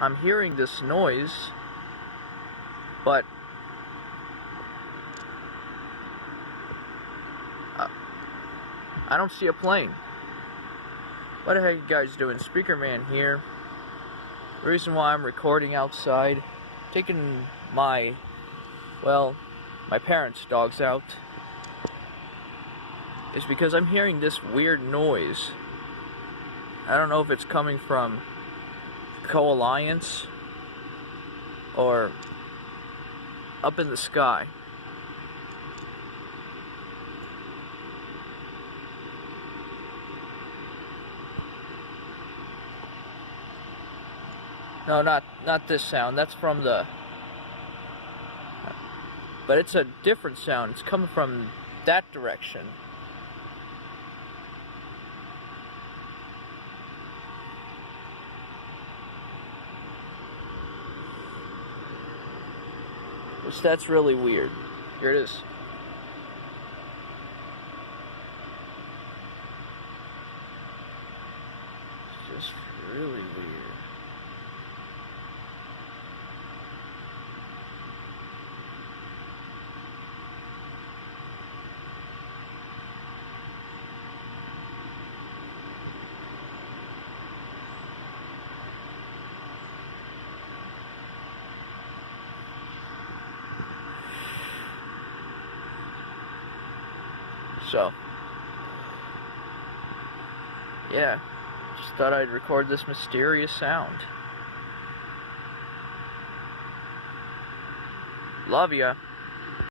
I'm hearing this noise, but I don't see a plane. What the heck are you guys doing? Speakerman here. The reason why I'm recording outside, taking my parents' dogs out, is because I'm hearing this weird noise. I don't know if it's coming from Co-Alliance or up in the sky. No, not this sound. That's from the... But it's a different sound. It's coming from that direction. Which, that's really weird. Here it is. It's just really weird. So, yeah, just thought I'd record this mysterious sound. Love ya.